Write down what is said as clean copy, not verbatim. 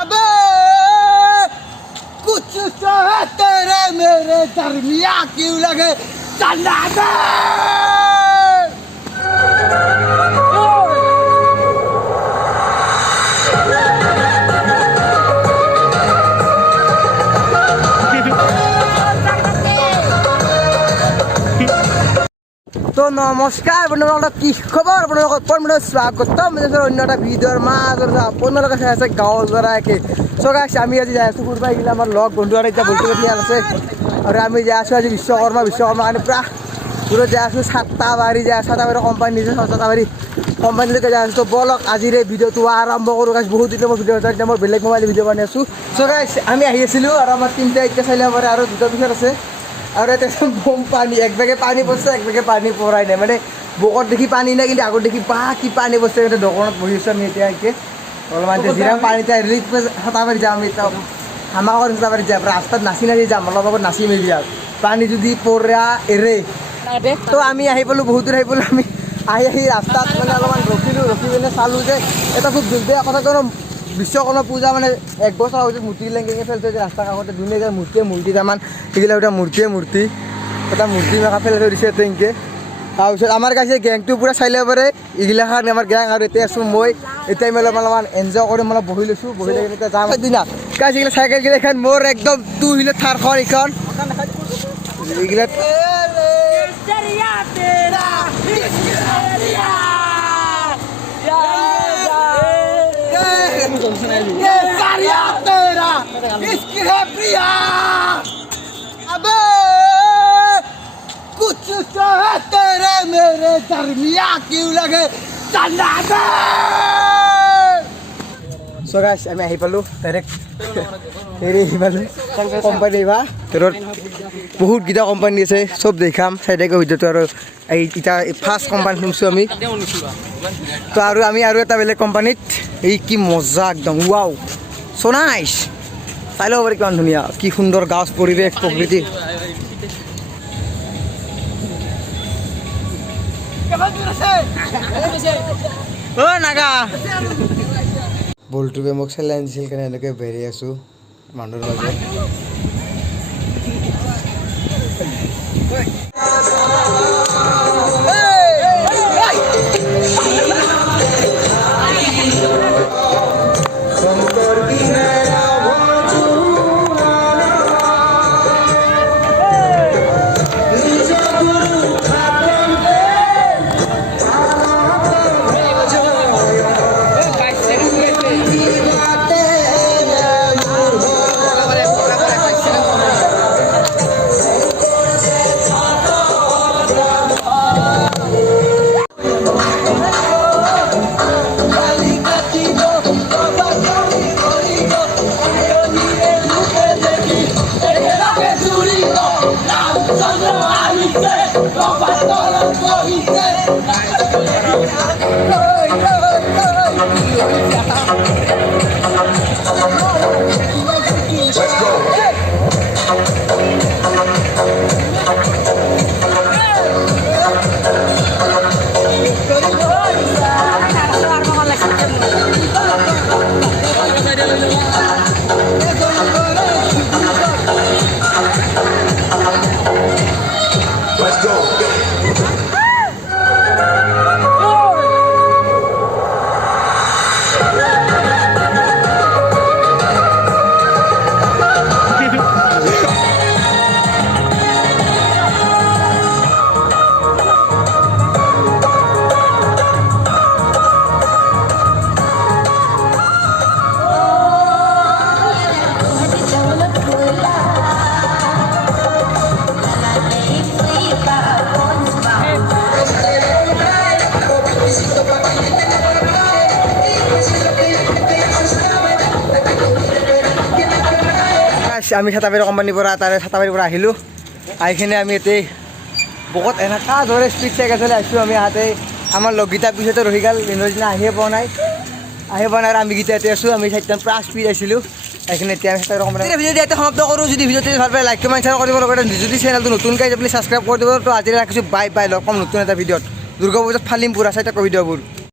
अबे कुछ तो है तेरे मेरे दरमिया क्यों लगे तनाज़े तो नमस्कार बंधुসকল কি খবৰ আপোনালোকৰ পৰম স্বাগতম অন্য এটা ভিডিঅ'ৰ মাজত আপোনালোকে চাই আছে গাঁৱৰ পৰা একে সো গাইছ আমি আজি যাই আছোঁ ফুৰিব আহিলে আমাৰ লগ বন্ধু আৰু এতিয়া বলটো দিয়া আছে আৰু আমি যাই আছোঁ আজি বিশ্বকৰ্মা কাৰণে পুৰা পুৰো যাই আছোঁ ছাতাবাৰী যাই ছাতাবাৰী কোম্পানী নিছে ছাতাবাৰী কোম্পানীলৈকে যাই আছোঁ তো বলক আজিৰ এই ভিডিঅ'টো আৰম্ভ কৰোঁ গাইছ বহুত দিনৰ মই ভিডিঅ' এতিয়া মই বেলেগ মোবাইল ভিডিঅ' বনাই আছোঁ সো গাইছ আমি আহি আছিলোঁ আৰু আমাৰ তিনিটা এতিয়া চাই ল'ব পাৰে আৰু দুটা পিছত আছে और बम पानी एक बेगे पानी पड़ছে एक बेगे पानी पड़ाई ना মানে বকত দেখি পানি না কিন্তু আগত দেখি কি পানি পড়ছে এটা দোকানত বহি আছো আমি এতিয়া একে অলপমান জিরা পানিতে রিক ছাতাবাৰী যাম এটা হামাকৰ ছাতাবাৰী যাম ৰাস্তাত নাচি যাম অলপ আগত নাচি মেলি যাম পানী যদি পড়া এৰে তো আমি আহি পালোঁ বহুত দূৰ আহি পালোঁ আমি আহি ৰাস্তাত মানে অলপমান ৰখি পিনে চালোঁ যে এটা খুব বেয়া কথা কাৰণ বিশ্বকৰ্মা পূজা মানে এক বছৰ আগতে মূৰ্তি লেংগে ফেলছে ৰাস্তা কাষতে ধুনীয়াকৈ মূৰ্তি তাৰমান সেইগিলা এটা মূৰ্তি এটা মূৰ্তি মেকা ফেলাই থৈ দিছে তেনেকৈ তাৰপিছত আমাৰ কাছে গেংটো পূৰা চাই ল'ব পাৰে এইগিলাখান আমাৰ গেং আৰু এতিয়া আছোঁ মই এতিয়া আমি অলপমান এনজয় কৰি অলপ বহি লৈছোঁ বহি লৈ এতিয়া যাম দিনা কাজ এইগিলা চাইকেলগিলা এখন মোৰ একদম 2 হুইলাৰ থাৰখন এইখন এইগিলা ये सारिया तेरा इसकी है प्रिया अबे कुछ तो है तेरे मेरे दरमिया क्यों लगे तनाज़े सो गाइस আমি আহি পালোঁ ডাইৰেক্ট হেৰি আহি পালোঁ কোম্পানী বা তোৰ বহুত গীতা কোম্পানী আছে চব দেখাম চাইডেকৈ ভিডিঅ'টো আৰু এই এতিয়া ফাৰ্ষ্ট কোম্পানী শুনিছোঁ আমি তো আমি আৰু এটা বেলেগ কোম্পানীত এই কি মজা একদম ওয়াও সো নাইস চাই ল'ব পাৰি কিমান ধুনীয়া কি সুন্দৰ গাছ পৰিৱেশ প্ৰকৃতি নাগা বলটোৱে মোক চেলেঞ্জ দিছিল কাৰণে এনেকৈ বেৰি আছোঁ মানুহৰ মাজত আমি ছাতাবাৰী কোম্পানীৰ পৰা ছাতাবাৰীৰ পৰা আহিলোঁ আহিখিনি আমি ইয়াতে বহুত এনেকুৱা ধৰে স্পীড চাইকেল চলাই আহিছোঁ আমি ইয়াতে আমাৰ লগকেইটা পিছতে ৰহি গ'ল দিনা আহিয়ে পোৱা নাই আৰু আমি গীতা ইয়াতে আছোঁ আমি চাৰিটা পুৰা স্পীড আহিছিলোঁ এইখিনি এতিয়া আমি ছাতাবাৰী কোম্পানী ভিডিঅ' ইয়াতে সমাপ্ত কৰোঁ যদি ভিডিঅ'টো ভাল পায় লাইক কমেণ্ট শ্বেয়াৰ কৰিব লগতে যদি চেনেলটো নতুনকৈ আপুনি ছাবস্ক্ৰাইব কৰি দিব তো আজি ৰাখিছোঁ বাই লগ পাম নতুন এটা ভিডিঅ'ত দুৰ্গা পূজাত ফালিম পুৰা চাই থাকক ভিডিঅ'বোৰ।